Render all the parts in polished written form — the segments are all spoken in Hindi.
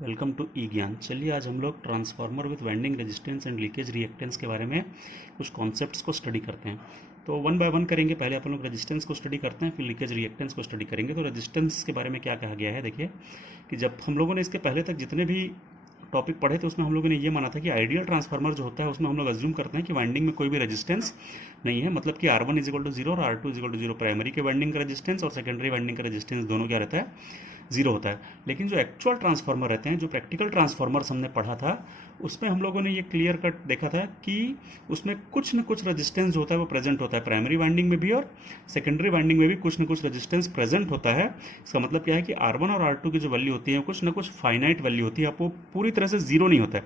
वेलकम टू ई ज्ञान। चलिए आज हम लोग transformer with winding resistance and leakage reactance के बारे में कुछ कॉन्सेप्ट्स को स्टडी करते हैं। तो वन बाय वन करेंगे। पहले अपन लोग रेजिस्टेंस को स्टडी करते हैं, फिर लीकेज रिएक्टेंस को स्टडी करेंगे। तो रेजिस्टेंस के बारे में क्या कहा गया है, देखिए कि जब हम लोगों ने इसके पहले तक जितने भी टॉपिक पढ़े थे उसमें हम लोगों ने ये माना था कि आइडियल ट्रांसफार्मर जो होता है उसमें हम लोग अज्यूम करते हैं कि वाइंडिंग में कोई भी रेजिस्टेंस नहीं है। मतलब कि R1 is equal to zero और R2 is equal to zero. Primary के वाइंडिंग का रेजिस्टेंस और सेकेंडरी वाइंडिंग का रेजिस्टेंस दोनों क्या रहता है, जीरो होता है। लेकिन जो एक्चुअल ट्रांसफार्मर रहते हैं, जो प्रैक्टिकल ट्रांसफार्मर्स हमने पढ़ा था, उसमें हम लोगों ने ये क्लियर कट देखा था कि उसमें कुछ न कुछ रेजिस्टेंस होता है, वो प्रेजेंट होता है। प्राइमरी वाइंडिंग में भी और सेकेंडरी वाइंडिंग में भी कुछ न कुछ रेजिस्टेंस प्रेजेंट होता है। इसका मतलब क्या है कि R1 और R2 की जो वैल्यू होती है कुछ न कुछ फाइनाइट वैल्यू होती है। आपको पूरी तरह से जीरो नहीं होता है,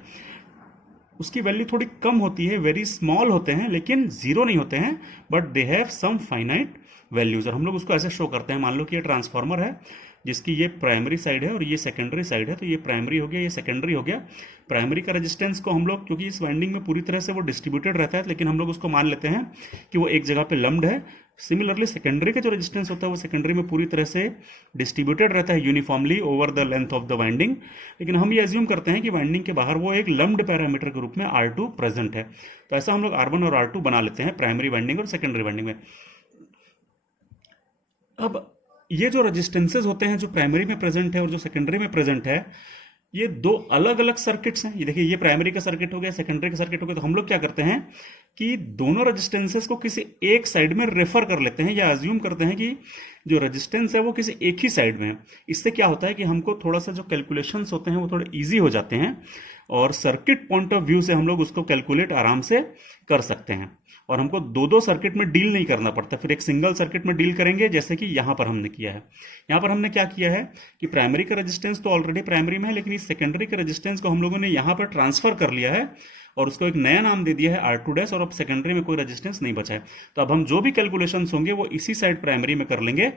उसकी वैल्यू थोड़ी कम होती है, वेरी स्मॉल होते हैं, लेकिन जीरो नहीं होते हैं, but they have some finite values. और हम लोग उसको ऐसे शो करते हैं। मान लो कि ये ट्रांसफार्मर है जिसकी ये प्राइमरी साइड है और ये सेकेंडरी साइड है, तो ये प्राइमरी हो गया, ये सेकेंडरी हो गया। प्राइमरी का रेजिस्टेंस को हम लोग, क्योंकि इस वाइंडिंग में पूरी तरह से वो डिस्ट्रीब्यूटेड रहता है, लेकिन हम लोग उसको मान लेते हैं कि वो एक जगह पे लम्ब्ड है। सिमिलरली सेकेंडरी का जो रेजिस्टेंस होता है वो सेकेंडरी में पूरी तरह से डिस्ट्रीब्यूटेड रहता है uniformly over the length of the winding. लेकिन हम ये अज्यूम करते हैं कि वाइंडिंग के बाहर वो एक लम्ब्ड पैरामीटर के रूप में R2 प्रेजेंट है। तो ऐसा हम लोग R1 और R2 बना लेते हैं प्राइमरी वाइंडिंग और सेकेंडरी वाइंडिंग में। अब ये जो रेजिस्टेंसेज होते हैं जो प्राइमरी में प्रेजेंट है और जो सेकेंडरी में प्रेजेंट है, ये दो अलग अलग सर्किट्स हैं। ये देखिए, ये प्राइमरी का सर्किट हो गया, सेकेंडरी का सर्किट हो गया। तो हम लोग क्या करते हैं कि दोनों रेजिस्टेंसेस को किसी एक साइड में रेफर कर लेते हैं, या अज्यूम करते हैं कि जो रेजिस्टेंस है वो किसी एक ही साइड में है। इससे क्या होता है कि हमको थोड़ा सा जो कैलकुलेशंस होते हैं वो थोड़े इजी हो जाते हैं, और सर्किट पॉइंट ऑफ व्यू से हम लोग उसको कैलकुलेट आराम से कर सकते हैं, और हमको दो दो सर्किट में डील नहीं करना पड़ता। फिर एक सिंगल सर्किट में डील करेंगे, जैसे कि यहां पर हमने किया है। यहां पर हमने क्या किया है कि प्राइमरी का रेजिस्टेंस तो ऑलरेडी प्राइमरी में है, लेकिन इस सेकेंडरी के रेजिस्टेंस को हम लोगों ने यहां पर ट्रांसफर कर लिया है और उसको एक नया नाम दे दिया है R2 डैश, और अब सेकेंडरी में कोई रेजिस्टेंस नहीं बचा है। तो अब हम जो भी कैलकुलेशंस होंगे वो इसी साइड प्राइमरी में कर लेंगे,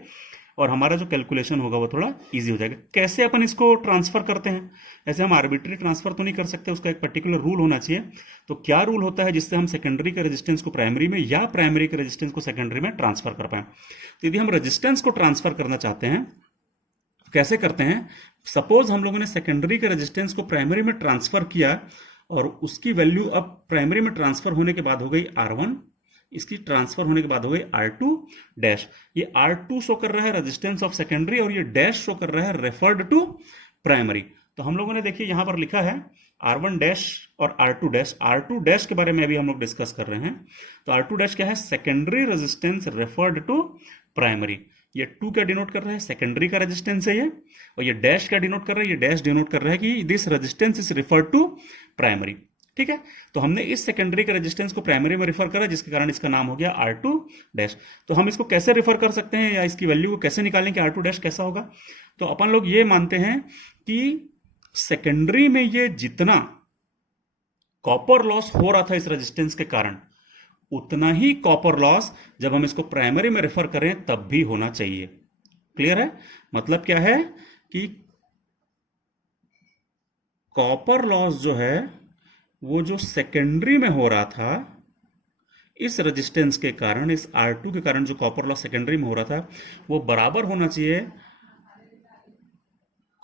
और हमारा जो कैलकुलेशन होगा वो थोड़ा इजी हो जाएगा। कैसे अपन इसको ट्रांसफर करते हैं? ऐसे हम आर्बिट्री ट्रांसफर तो नहीं कर सकते, उसका एक पर्टिकुलर रूल होना चाहिए। तो क्या रूल होता है जिससे हम सेकेंडरी के रेजिस्टेंस को प्राइमरी में या प्राइमरी के रेजिस्टेंस को सेकेंडरी में ट्रांसफर कर पाए? तो यदि हम रेजिस्टेंस को ट्रांसफर करना चाहते हैं तो कैसे करते हैं? सपोज हम लोगों ने सेकेंडरी के रेजिस्टेंस को प्राइमरी में ट्रांसफर किया, और उसकी वैल्यू अब प्राइमरी में ट्रांसफर होने के बाद हो गई R1, इसकी ट्रांसफर होने के बाद हो गई R2 डैश। ये R2 शो कर रहा है रेजिस्टेंस ऑफ सेकेंडरी, और ये डैश शो कर रहा है रेफर्ड टू प्राइमरी। तो हम लोगों ने देखिए यहां पर लिखा है R1 डैश और R2 डैश। R2 डैश के बारे में अभी हम लोग डिस्कस कर रहे हैं। तो R2 डैश क्या है? Secondary resistance referred to primary. ये 2 क्या डिनोट कर रहा है? सेकेंडरी का रेजिस्टेंस है ये। और ये डैश क्या डिनोट कर रहा है? ये डैश डिनोट कर रहा है कि this resistance is referred to primary. ठीक है, तो हमने इस सेकेंडरी के रेजिस्टेंस को प्राइमरी में रिफर करा, जिसके कारण इसका नाम हो गया R2 डैश। तो हम इसको कैसे रिफर कर सकते हैं, या इसकी वैल्यू को कैसे निकालें कि R2 डैश कैसा होगा? तो अपन लोग ये मानते हैं कि सेकेंडरी में ये जितना कॉपर लॉस हो रहा था इस रेजिस्टेंस के कारण, उतना ही कॉपर लॉस जब हम इसको प्राइमरी में रेफर करें तब भी होना चाहिए। क्लियर है? मतलब क्या है कि कॉपर लॉस जो है वो जो सेकेंडरी में हो रहा था इस रेजिस्टेंस के कारण, इस R2 के कारण जो कॉपर लॉस सेकेंडरी में हो रहा था, वो बराबर होना चाहिए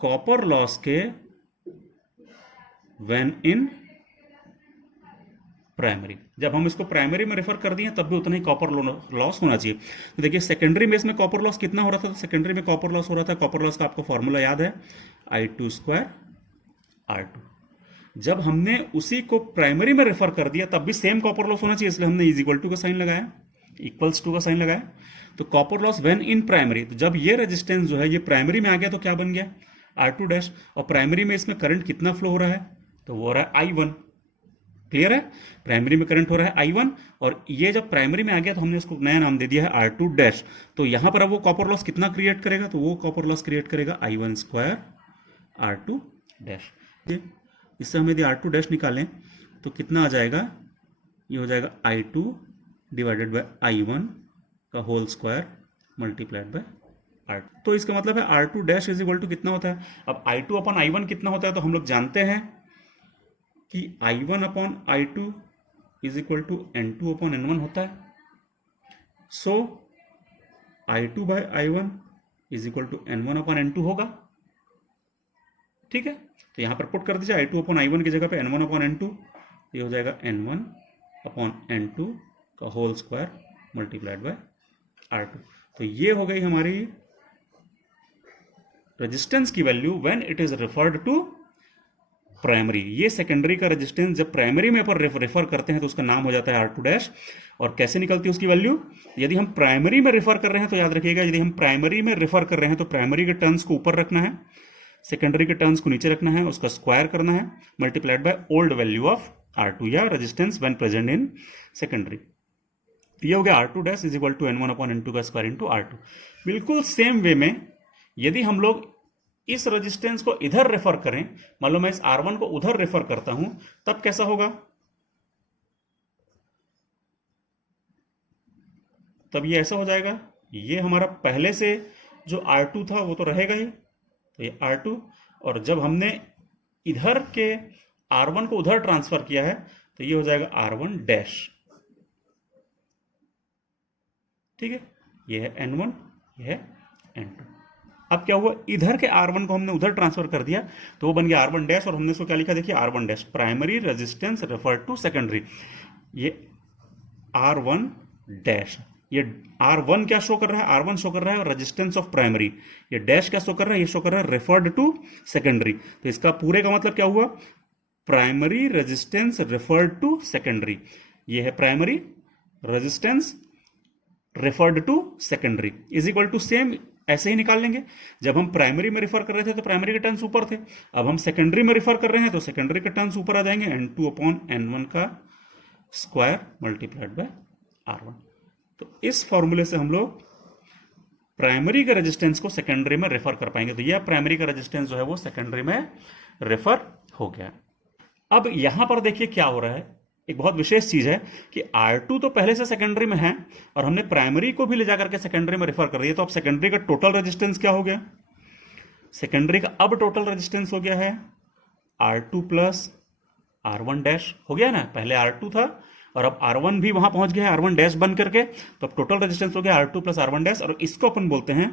कॉपर लॉस के व्हेन इन प्राइमरी। जब हम इसको प्राइमरी में रेफर कर दिए तब भी उतना ही कॉपर लॉस होना चाहिए। तो देखिए सेकेंडरी में इसमें कॉपर लॉस कितना हो रहा था? तो सेकेंडरी में कॉपर लॉस हो रहा था, कॉपर लॉस का आपको फॉर्मूला याद है, I2 स्क्वायर R2। जब हमने उसी को प्राइमरी में रेफर कर दिया तब भी सेम कॉपर लॉस होना चाहिए, इसलिए हमने इज इक्वल टू का साइन लगाया, इक्वल्स टू का साइन लगाया। तो copper loss when in primary, तो जब ये रेजिस्टेंस जो है ये प्राइमरी में आ गया तो क्या बन गया? R2 dash. और प्राइमरी में इसमें करंट कितना फ्लो हो रहा है? तो वो हो रहा है I1। क्लियर है? प्राइमरी में करंट हो रहा है I1, और ये जब प्राइमरी में आ गया तो हमने इसको नया नाम दे दिया है R2 डैश। तो यहां पर अब वो कॉपर लॉस कितना क्रिएट करेगा? तो वो कॉपर लॉस क्रिएट करेगा I1 स्क्वायर R2 डैश। इससे हम यदि R2 डैश निकालें तो कितना आ जाएगा? ये हो जाएगा I2 डिवाइडेड बाय I1 का whole square multiplied bye R2। तो इसका मतलब है R2 dash is equal to कितना होता है? अब I2 अपॉन I1 कितना होता है? तो हम लोग जानते हैं कि I1 upon I2 is equal to N2 upon N1 होता है। So I2 by I1 is equal to N1 upon N2 होगा। ठीक है, तो यहां पर पुट कर दीजिए I2 अपॉन I1 की जगह पे N1 अपॉन N2, ये हो जाएगा N1 अपॉन N2 का whole square multiplied bye R2। तो ये हो गई हमारी रेजिस्टेंस की value when it is referred to primary. ये सेकेंडरी का रेजिस्टेंस जब प्राइमरी में पर रेफर करते हैं तो उसका नाम हो जाता है R2 डैश। और कैसे निकलती है उसकी वैल्यू, यदि हम प्राइमरी में रेफर कर रहे हैं तो याद रखिएगा, यदि हम प्राइमरी में रेफर कर रहे हैं तो प्राइमरी के टर्म्स को ऊपर रखना है, सेकेंडरी के टर्म्स को नीचे रखना है, उसका स्क्वायर करना है multiplied by old value of R2 या resistance when present in secondary. ये हो गया R2 dash is equal to N1 upon N2 का स्क्वायर इंटू R2। बिल्कुल सेम वे में यदि हम लोग इस रेजिस्टेंस को इधर रेफर करें, मान लो मैं इस R1 को उधर रेफर करता हूं, तब कैसा होगा, तब ये ऐसा हो जाएगा, ये हमारा पहले से जो R2 था वो तो रहेगा ही, तो ये R2, और जब हमने इधर के R1 को उधर ट्रांसफर किया है तो ये हो जाएगा R1 डैश। ठीक है, ये है N1, ये है N2। अब क्या हुआ, इधर के R1 को हमने उधर ट्रांसफर कर दिया तो वो बन गया R1 डैश, और हमने इसको क्या लिखा, देखिए R1 dash primary resistance refer to secondary. ये R1 डैश, ये R1 क्या शो कर रहा है, R1 शो कर रहा है रेजिस्टेंस ऑफ प्राइमरी, ये डैश क्या शो कर रहा है, ये शो कर रहा है रेफर्ड टू सेकेंडरी। तो इसका पूरे का मतलब क्या हुआ, primary resistance referred to secondary. ये है primary resistance referred to secondary is equal to same ऐसे ही निकाल लेंगे। जब हम प्राइमरी में रेफर कर रहे थे तो प्राइमरी के टर्म्स ऊपर थे, अब हम सेकेंडरी में रेफर कर रहे हैं तो सेकेंडरी के टर्म्स ऊपर आ जाएंगे, N2 अपॉन N1 का स्क्वायर मल्टीप्लाइड बाय R1। तो इस फॉर्मूले से हम लोग प्राइमरी के रेजिस्टेंस को सेकेंडरी में रेफर कर पाएंगे। तो यह प्राइमरी का रेजिस्टेंस जो है वो सेकेंडरी में रेफर हो गया। अब यहां पर देखिए क्या हो रहा है, एक बहुत विशेष चीज है कि R2 तो पहले से सेकेंडरी में है और हमने प्राइमरी को भी ले जाकर के सेकेंडरी में रेफर कर दिया, तो अब सेकेंडरी का टोटल रेजिस्टेंस क्या हो गया, सेकेंडरी का अब टोटल रेजिस्टेंस हो गया है R2 प्लस R1 डैश हो गया ना, पहले R2 था और अब R1 भी वहां पहुंच गया है R1 डैश बन करके, तो अब टोटल रेजिस्टेंस हो गया R2 प्लस R1 डैश, और इसको अपन बोलते हैं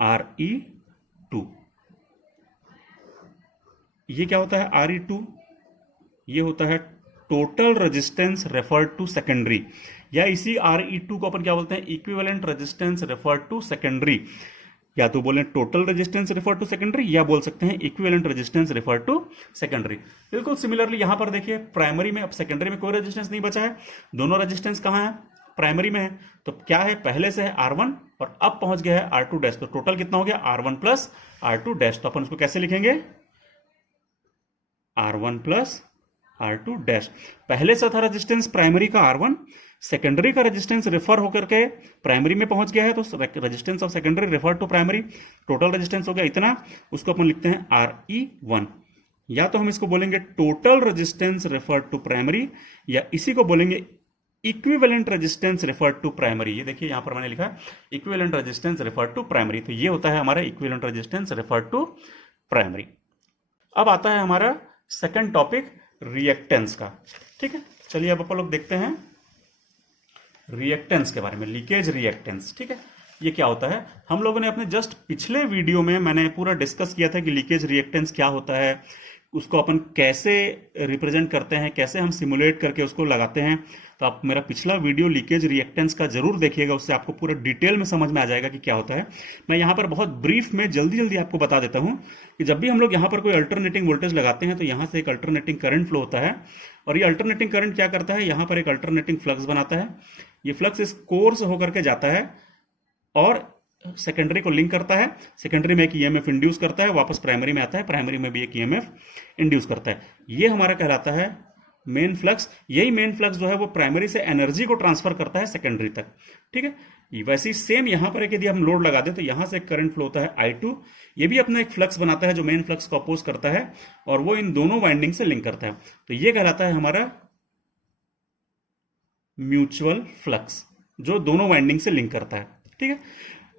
RE2। ये क्या होता है RE2, ये होता है total resistance referred to secondary, या इसी RE2 को अपन क्या बोलते हैं, equivalent resistance referred to secondary. या तो बोलें total resistance referred to secondary, या बोल सकते हैं equivalent resistance referred to secondary. बिल्कुल सिमिलरली यहां पर देखिए प्राइमरी में, अब सेकेंडरी में कोई रेजिस्टेंस नहीं बचा है, दोनों रेजिस्टेंस कहां है, प्राइमरी में है। तो क्या है, पहले से है R1 और अब पहुंच गया है R2 डैश, तो टोटल कितना हो गया R1 प्लस R2 डैश। तो अपन उसको कैसे लिखेंगे, R1 प्लस R2 डैश। पहले से था रेजिस्टेंस प्राइमरी का R1, सेकेंडरी का रेजिस्टेंस रेफर होकर के प्राइमरी में पहुंच गया है, तो resistance of secondary refer to primary, total resistance हो गया इतना, उसको अपन लिखते हैं RE1। या तो हम इसको बोलेंगे total resistance refer to primary, या इसी को बोलेंगे equivalent resistance refer to primary. ये देखिए यहां पर मैंने लिखा है equivalent resistance refer to primary, तो ये होता है हमारा equivalent resistance refer to primary. अब आता है हमारा सेकंड टॉपिक रिएक्टेंस का। ठीक है, चलिए अब अपन लोग देखते हैं रिएक्टेंस के बारे में, लीकेज रिएक्टेंस। ठीक है, ये क्या होता है, हम लोगों ने अपने जस्ट पिछले वीडियो में मैंने पूरा डिस्कस किया था कि लीकेज रिएक्टेंस क्या होता है, उसको अपन कैसे रिप्रेजेंट करते हैं, कैसे हम सिमुलेट करके उसको लगाते हैं। तो आप मेरा पिछला वीडियो लीकेज रिएक्टेंस का जरूर देखिएगा, उससे आपको पूरा डिटेल में समझ में आ जाएगा कि क्या होता है। मैं यहाँ पर बहुत ब्रीफ में जल्दी जल्दी आपको बता देता हूँ कि जब भी हम लोग यहाँ पर कोई अल्टरनेटिंग वोल्टेज लगाते हैं तो यहाँ से एक अल्टरनेटिंग करंट फ्लो होता है, और ये अल्टरनेटिंग करंट क्या करता है, यहाँ पर एक अल्टरनेटिंग फ्लक्स बनाता है। ये फ्लक्स इस कोर से होकर के जाता है और सेकेंडरी को लिंक करता है, सेकेंडरी में एक ईएमएफ इंड्यूस करता है, वापस प्राइमरी में आता है, प्राइमरी में भी एक ईएमएफ इंड्यूस करता है। ये हमारा कहलाता है मेन फ्लक्स। यही मेन फ्लक्स जो है वो प्राइमरी से एनर्जी को ट्रांसफर करता है सेकेंडरी तक। ठीक है, वैसे ही सेम यहां पर एक यदि हम लोड लगा दें तो यहां से एक करंट फ्लो होता है I2, ये भी अपना एक फ्लक्स बनाता है जो मेन फ्लक्स को अपोज करता है और वो इन दोनों वाइंडिंग से लिंक करता है। तो ये कहलाता है हमारा म्यूचुअल फ्लक्स, जो दोनों वाइंडिंग से लिंक करता है। ठीक है,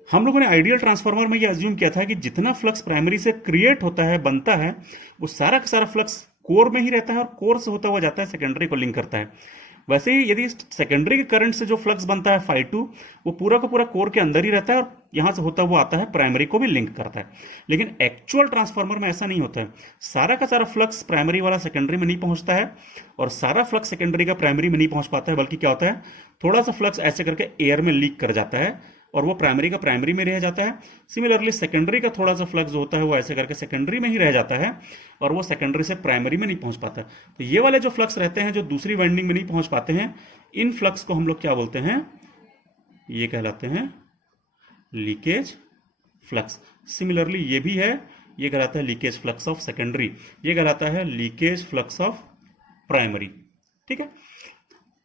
हम लोगों ने आइडियल ट्रांसफार्मर में ये अज्यूम किया था कि जितना फ्लक्स प्राइमरी से क्रिएट होता है, बनता है, वो सारा का सारा फ्लक्स कोर में ही रहता है और कोर से होता हुआ जाता है, सेकेंडरी को लिंक करता है। वैसे ही यदि सेकेंडरी के करंट से जो फ्लक्स बनता है phi2, वो पूरा का पूरा कोर के अंदर ही रहता है और यहां से होता हुआ आता है प्राइमरी को भी लिंक करता है। लेकिन एक्चुअल ट्रांसफार्मर में ऐसा नहीं होता है। सारा का सारा फ्लक्स प्राइमरी वाला सेकेंडरी में नहीं पहुंचता है और सारा फ्लक्स सेकेंडरी का प्राइमरी में नहीं पहुंच पाता है, बल्कि क्या होता है, थोड़ा सा फ्लक्स ऐसे करके एयर में लीक कर जाता है और वो प्राइमरी का प्राइमरी में रह जाता है। सिमिलरली सेकेंडरी का थोड़ा सा फ्लक्स जो होता है वो ऐसे करके सेकेंडरी में ही रह जाता है और वो सेकेंडरी से प्राइमरी में नहीं पहुंच पाता। तो ये वाले जो फ्लक्स रहते हैं जो दूसरी वाइंडिंग में नहीं पहुंच पाते हैं, इन फ्लक्स को हम लोग क्या बोलते हैं, ये कहलाते हैं लीकेज फ्लक्स। सिमिलरली ये भी है, ये कहलाता है लीकेज फ्लक्स ऑफ सेकेंडरी, ये कहलाता है लीकेज फ्लक्स ऑफ प्राइमरी। ठीक है,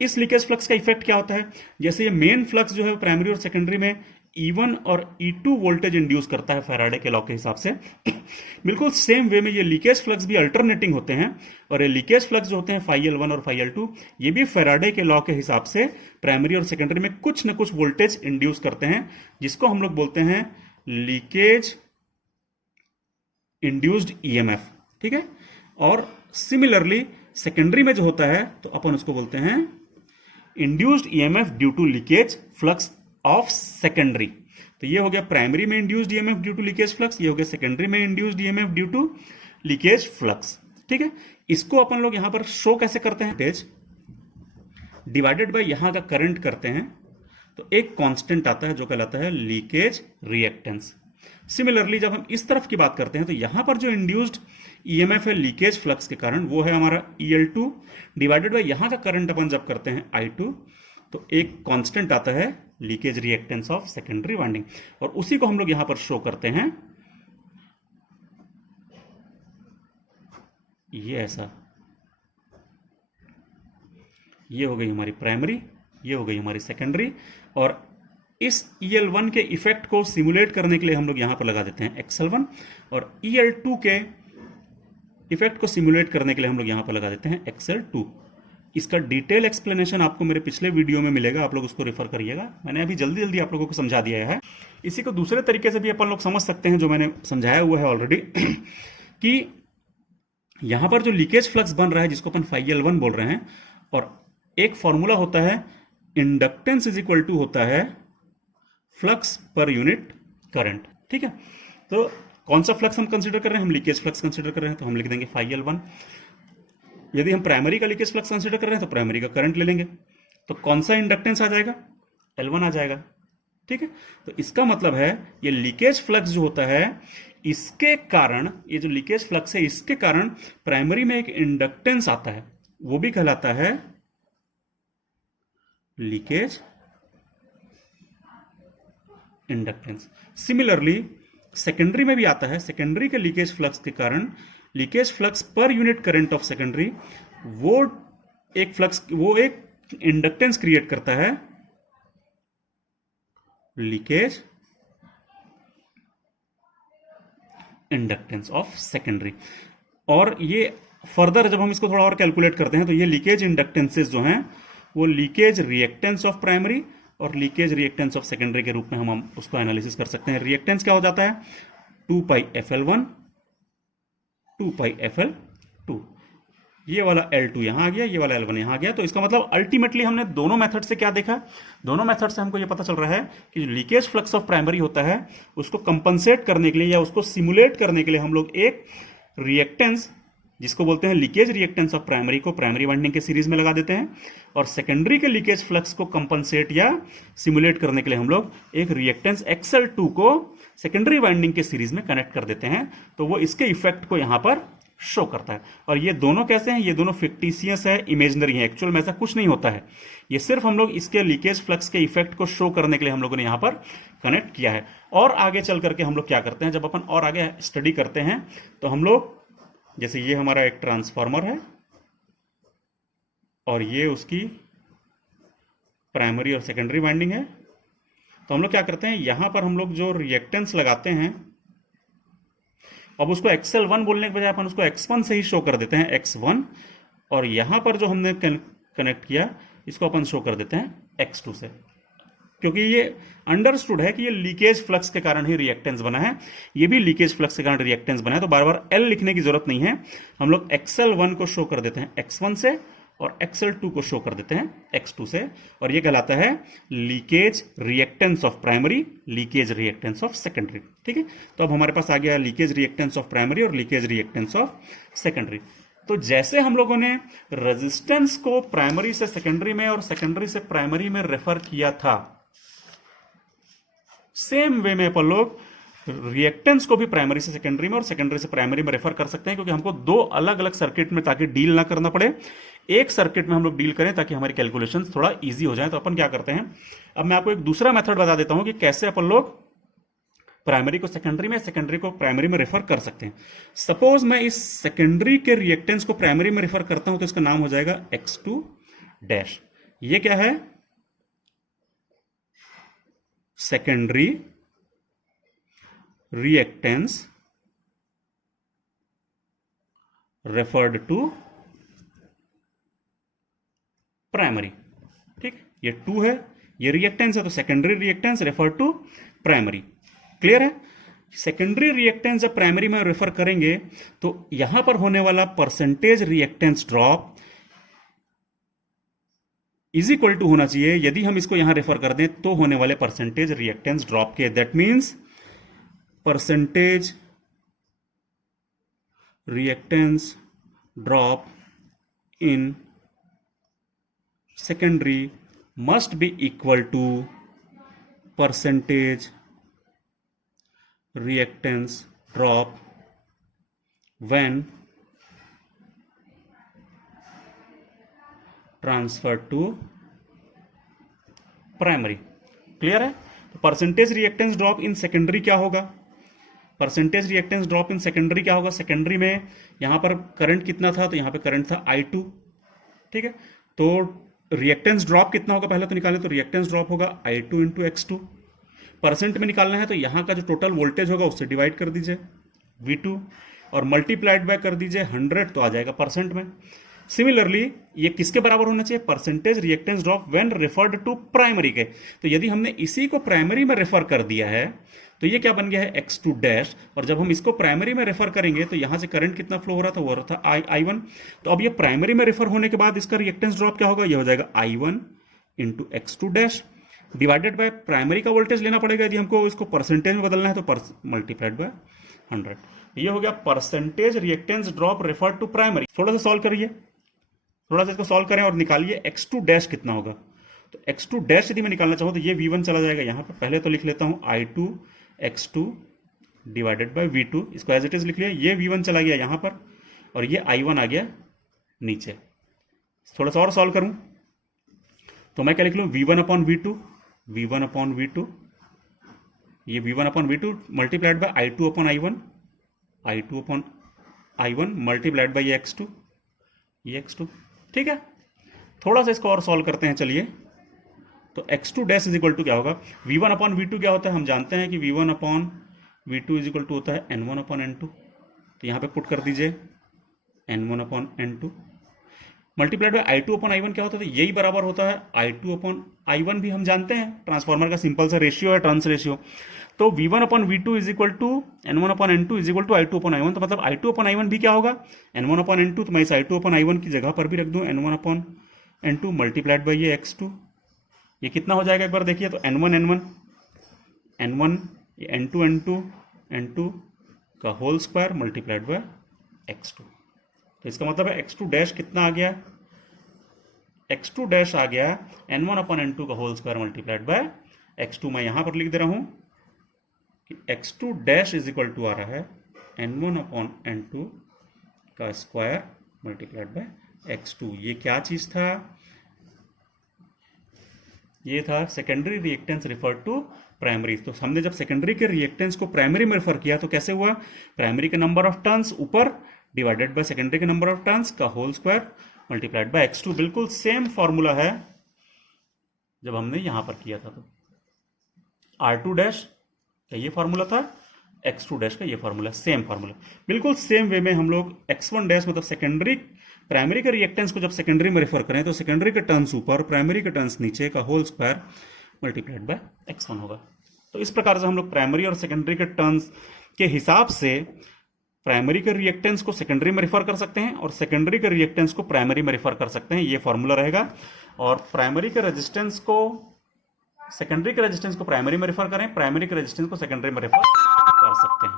इस लीकेज फ्लक्स का इफेक्ट क्या होता है, जैसे ये मेन फ्लक्स जो है प्राइमरी और सेकेंडरी में E1 और E2 वोल्टेज इंड्यूस करता है फैराडे के लॉ के हिसाब से। बिल्कुल सेम वे में ये लीकेज फ्लक्स भी अल्टरनेटिंग होते हैं और ये लीकेज फ्लक्स जो होते हैं φL1 और φL2, ये भी फैराडे के लॉ के हिसाब से प्राइमरी और सेकेंडरी में कुछ न कुछ वोल्टेज इंड्यूस करते हैं, जिसको हम लोग बोलते हैं लीकेज इंड्यूस्ड EMF। ठीक है, और सिमिलरली सेकेंडरी में जो होता है तो अपन उसको बोलते हैं induced EMF due to leakage flux of secondary. तो ये हो गया प्राइमरी में induced EMF due to leakage flux, ये हो गया सेकेंडरी में induced EMF due to leakage flux. ठीक है, इसको अपन लोग यहां पर शो कैसे करते हैं, वोल्टेज डिवाइडेड बाय यहां का करंट करते हैं, तो एक कांस्टेंट आता है जो कहलाता है लीकेज रिएक्टेंस। सिमिलरली जब हम इस तरफ की बात करते हैं तो यहां पर जो इंड्यूस्ड EMF है लीकेज फ्लक्स के कारण, वो है हमारा EL2 डिवाइडेड बाय यहां का करंट अपन जब करते हैं I2, तो एक कांस्टेंट आता है leakage reactance of secondary winding, और उसी को हम लोग यहां पर शो करते हैं ये ऐसा। ये हो गई हमारी प्राइमरी, ये हो गई हमारी सेकेंडरी, और इस EL1 के इफेक्ट को सिमुलेट करने के लिए हम लोग यहां पर लगा देते हैं XL1, और EL2 के इफेक्ट को सिमुलेट करने के लिए हम लोग यहां पर लगा देते हैं XL2। इसका डिटेल एक्सप्लेनेशन आपको मेरे पिछले वीडियो में मिलेगा, आप लोग उसको रेफर करिएगा। मैंने अभी जल्दी जल्दी आप लोगों को समझा दिया है। इसी को दूसरे तरीके से भी अपन लोग समझ सकते हैं जो मैंने समझाया हुआ है ऑलरेडी कि यहां पर जो लीकेज फ्लक्स बन रहा है जिसको अपन φL1 बोल रहे हैं, और एक फॉर्मूला होता है इंडक्टेंस इज इक्वल टू होता है फ्लक्स पर यूनिट करंट। ठीक है, तो कौन सा फ्लक्स हम कंसीडर कर रहे हैं, हम लीकेज फ्लक्स कंसीडर कर रहे हैं तो हम लिख देंगे φL1। यदि हम प्राइमरी का लीकेज फ्लक्स कंसीडर कर रहे हैं तो प्राइमरी का करंट ले लेंगे, तो कौन सा इंडक्टेंस आ जाएगा, L1 आ जाएगा। ठीक है, तो इसका मतलब है ये लीकेज फ्लक्स जो होता है इसके कारण, ये जो लीकेज फ्लक्स है इसके कारण प्राइमरी में एक इंडक्टेंस आता है, वो भी कहलाता है लीकेज इंडक्टेंस। सिमिलरली सेकेंडरी में भी आता है, सेकेंडरी के लीकेज फ्लक्स के कारण leakage flux per unit current of secondary, वो एक इंडक्टेंस क्रिएट करता है लीकेज इंडक्टेंस ऑफ सेकेंडरी। और ये फर्दर जब हम इसको थोड़ा और कैलकुलेट करते हैं तो ये लीकेज इंडक्टेंसेस जो हैं वो लीकेज रिएक्टेंस ऑफ प्राइमरी और लीकेज रिएक्टेंस ऑफ सेकेंडरी के रूप में हम उसको एनालिसिस कर सकते हैं। रिएक्टेंस क्या हो जाता है, 2πfL1 2πfL2, ये वाला L2 यहां आ गया, ये वाला L1 यहां आ गया। तो इसका मतलब अल्टीमेटली हमने दोनों मेथड से क्या देखा, दोनों मेथड से हमको ये पता चल रहा है कि जो लीकेज फ्लक्स ऑफ प्राइमरी होता है उसको कंपनसेट करने के लिए या उसको सिमुलेट करने के लिए हम लोग एक रिएक्टेंस जिसको बोलते हैं लीकेज रिएक्टेंस ऑफ प्राइमरी को प्राइमरी वाइंडिंग के सीरीज में लगा देते हैं, और सेकेंडरी के लीकेज फ्लक्स को कंपनसेट या सिमुलेट करने के लिए हम लोग एक रिएक्टेंस XL2 को सेकेंडरी वाइंडिंग के सीरीज में कनेक्ट कर देते हैं। तो वो इसके इफेक्ट को यहां पर शो करता है। और ये दोनों कैसे हैं, ये दोनों फिक्टिशियस है, इमेजिनरी है, एक्चुअल में ऐसा कुछ नहीं होता है। ये सिर्फ हम लोग इसके लीकेज फ्लक्स के इफेक्ट को शो करने के लिए हम लोगों ने यहां पर कनेक्ट किया है। और आगे चल करके हम लोग क्या करते हैं, जब अपन और आगे स्टडी करते हैं तो हम लोग, जैसे ये हमारा एक ट्रांसफार्मर है और ये उसकी प्राइमरी और सेकेंडरी वाइंडिंग है, तो हम लोग क्या करते हैं, यहां पर हम लोग जो रिएक्टेंस लगाते हैं, अब उसको XL1 बोलने के बजाय अपन उसको X1 से ही शो कर देते हैं, X1, और यहां पर जो हमने कनेक्ट किया इसको अपन शो कर देते हैं X2 से, क्योंकि ये अंडरस्टूड है कि ये लीकेज फ्लक्स के कारण ही रिएक्टेंस बना है, ये भी लीकेज फ्लक्स के कारण रिएक्टेंस बना है, तो बार बार L लिखने की जरूरत नहीं है। हम लोग XL1 को शो कर देते हैं X1 से और XL2 को शो कर देते हैं X2 से, और ये कहलाता है leakage reactance of primary, leakage reactance of secondary. ठीक है, तो अब हमारे पास आ गया लीकेज रिएक्टेंस ऑफ प्राइमरी और लीकेज रिएक्टेंस ऑफ सेकेंडरी। तो जैसे हम लोगों ने रेजिस्टेंस को प्राइमरी से सेकेंडरी में और सेकेंडरी से प्राइमरी में रेफर किया था, सेम वे में अपन लोग रिएक्टेंस को भी प्राइमरी से सेकेंडरी में और सेकेंडरी से प्राइमरी में रेफर कर सकते हैं, क्योंकि हमको दो अलग अलग सर्किट में ताकि डील ना करना पड़े, एक सर्किट में हम लोग डील करें ताकि हमारी कैलकुलेशंस थोड़ा इजी हो जाए। तो अपन क्या करते हैं, अब मैं आपको एक दूसरा मेथड बता देता हूं कि कैसे अपन लोग प्राइमरी को सेकेंडरी में, सेकेंडरी को प्राइमरी में रेफर कर सकते हैं। सपोज मैं इस सेकेंडरी के रिएक्टेंस को प्राइमरी में रेफर करता हूं, तो इसका नाम हो जाएगा X2 डैश। ये क्या है, secondary reactance referred to primary. ठीक, ये 2 है, ये रिएक्टेंस है, तो secondary reactance referred to primary. Clear है? सेकेंडरी रिएक्टेंस जब प्राइमरी में रेफर करेंगे तो यहां पर होने वाला percentage reactance drop is equal to होना चाहिए, यदि हम इसको यहां रेफर कर दें तो होने वाले परसेंटेज रिएक्टेंस ड्रॉप के। That means percentage reactance drop in secondary must be equal to percentage reactance drop when transferred to primary। Clear है? तो percentage reactance drop in secondary क्या होगा, percentage reactance drop in secondary क्या होगा, सेकेंडरी में यहां पर करंट कितना था, तो यहां पे करंट था I2। ठीक है, तो रिएक्टेंस ड्रॉप कितना होगा पहले तो निकालें, तो रिएक्टेंस ड्रॉप होगा I2 इंटू X2। परसेंट में निकालना है तो यहां का जो टोटल वोल्टेज होगा उससे डिवाइड कर दीजिए V2 और मल्टीप्लाइड बाय कर दीजिए 100, तो आ जाएगा परसेंट में। सिमिलरली ये किसके बराबर होना चाहिए, percentage reactance drop when referred to primary के। तो यदि हमने इसी को प्राइमरी में रेफर कर दिया है तो ये क्या बन गया है X2 डैश, और जब हम इसको प्राइमरी में रेफर करेंगे तो यहां से करंट कितना फ्लो हो रहा था, वो रहा था I1। तो अब ये प्राइमरी में रेफर होने के बाद इसका रिएक्टेंस ड्रॉप क्या होगा, ये हो जाएगा I1 into X2 dash divided by primary का वोल्टेज लेना पड़ेगा, यदि हमको इसको परसेंटेज में बदलना है तो मल्टीप्लाइड बाय 100। ये हो गया percentage reactance drop refer to primary. थोड़ा सा सॉल्व करिए, थोड़ा सा इसको सॉल्व करें और निकालिए X2 डैश कितना होगा। तो X2 डैश यदि मैं निकालना चाहूँ तो ये V1 चला जाएगा यहाँ पर, पहले तो लिख लेता हूँ I2 X2 divided by V2, इसको एज इट इज लिख लिया। ये V1 चला गया यहाँ पर और ये I1 आ गया नीचे। थोड़ा सा और सॉल्व करूँ तो मैं क्या लिख लूँ, V1 upon V2, V1 upon V2, ये V1 upon V2 multiplied by I2 upon I1, I2 upon I1 multiplied by ये X2, ये X2। ठीक है, थोड़ा सा इसको और सॉल्व करते हैं चलिए। तो X2 dash is equal to क्या होगा, V1 अपॉन V2 क्या होता है, हम जानते हैं कि V1 upon V2 is equal to होता है N1 अपॉन N2। तो यहाँ पे पुट कर दीजिए N1 upon N2 multiplied by I2 upon I1 क्या होता है, तो यही बराबर होता है I2 अपॉन I1, भी हम जानते हैं ट्रांसफार्मर का सिंपल सा रेशियो है, टर्न्स रेशियो। तो V1 upon V2 is equal to N1 upon N2 is equal to I2 upon I1। तो मतलब I2 अपॉन I1 भी क्या होगा, N1 अपॉन N2। तो मैं इस I2 अपॉन I1 की जगह पर भी रख दूं N1 upon N2 multiplied by ये X2। ये कितना हो जाएगा एक बार देखिए, तो N1 N1 N1 N2 N2 N2 का whole square multiplied by X2। तो इसका मतलब है X2 डैश कितना आ गया, X2 डैश आ गया N1 अपॉन N2 का whole square multiplied by X2। मैं यहां पर लिख दे रहा हूं कि X2 dash is equal to आ रहा है N1 अपॉन N2 का स्क्वायर मल्टीप्लाइड बाय X2। ये क्या चीज था, ये था secondary reactance refer to primary. तो हमने जब सेकेंडरी के रिएक्टेंस को प्राइमरी में रेफर किया तो कैसे हुआ, प्राइमरी के नंबर ऑफ टर्न्स ऊपर डिवाइडेड बाय सेकेंडरी के नंबर ऑफ टर्न्स का whole square multiplied by X2। बिल्कुल सेम फॉर्मूला है जब हमने यहां पर किया था। तो R2 डैश का ये फॉर्मूला था, X2 डैश का ये फॉर्मूला, सेम फॉर्मूला। बिल्कुल सेम वे में हम लोग X1 डैश मतलब सेकेंडरी प्राइमरी के रिएक्टेंस को जब सेकेंडरी में रेफर करें तो सेकेंडरी के टर्न्स ऊपर प्राइमरी के टर्न्स नीचे का whole square multiplied bye X1 होगा। तो इस प्रकार से हम लोग प्राइमरी और सेकेंडरी के टर्न्स के हिसाब से प्राइमरी के रिएक्टेंस को सेकेंडरी में रेफर कर सकते हैं और सेकेंडरी के रिएक्टेंस को प्राइमरी में रेफर कर सकते हैं, ये फॉर्मूला रहेगा। और प्राइमरी के रेजिस्टेंस को सेकेंडरी के रेजिस्टेंस को प्राइमरी में रेफर करें, प्राइमरी के रेजिस्टेंस को सेकेंडरी में रेफर कर सकते हैं।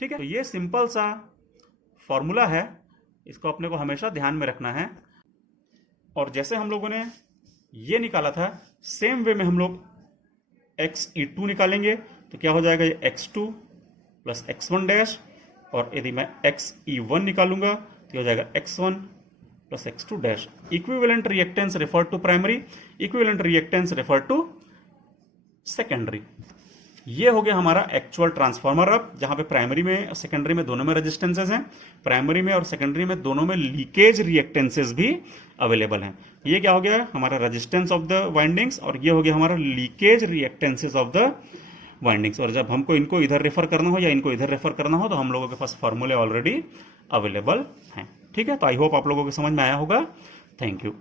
ठीक है, तो ये सिंपल सा फॉर्मूला है, इसको अपने को हमेशा ध्यान में रखना है। और जैसे हम लोगों ने ये निकाला था, सेम वे में हम लोग XE2 निकालेंगे, तो क्या हो जाएगा, ये x2 प्लस x1 डैश, और यदि मैं XE1 निकालूंगा तो ये हो जाएगा x1 plus x2 dash. Equivalent reactance refer to primary, equivalent reactance refer to secondary. ये हो गया हमारा एक्चुअल ट्रांसफार्मर। अब जहां पे प्राइमरी में और सेकेंडरी में दोनों में रेजिस्टेंसेज हैं, प्राइमरी में और सेकेंडरी में दोनों में लीकेज रिएक्टेंसेज भी अवेलेबल हैं। ये क्या हो गया, हमारा रेजिस्टेंस ऑफ द वाइंडिंग्स, और ये हो गया हमारा लीकेज रिएक्टेंसेज ऑफ द वाइंडिंग्स। और जब हमको इनको इधर रेफर करना हो या इनको इधर रेफर करना हो तो हम लोगों के पास फॉर्मूले ऑलरेडी अवेलेबल हैं। ठीक है, तो आई होप आप लोगों को समझ में आया होगा। Thank you.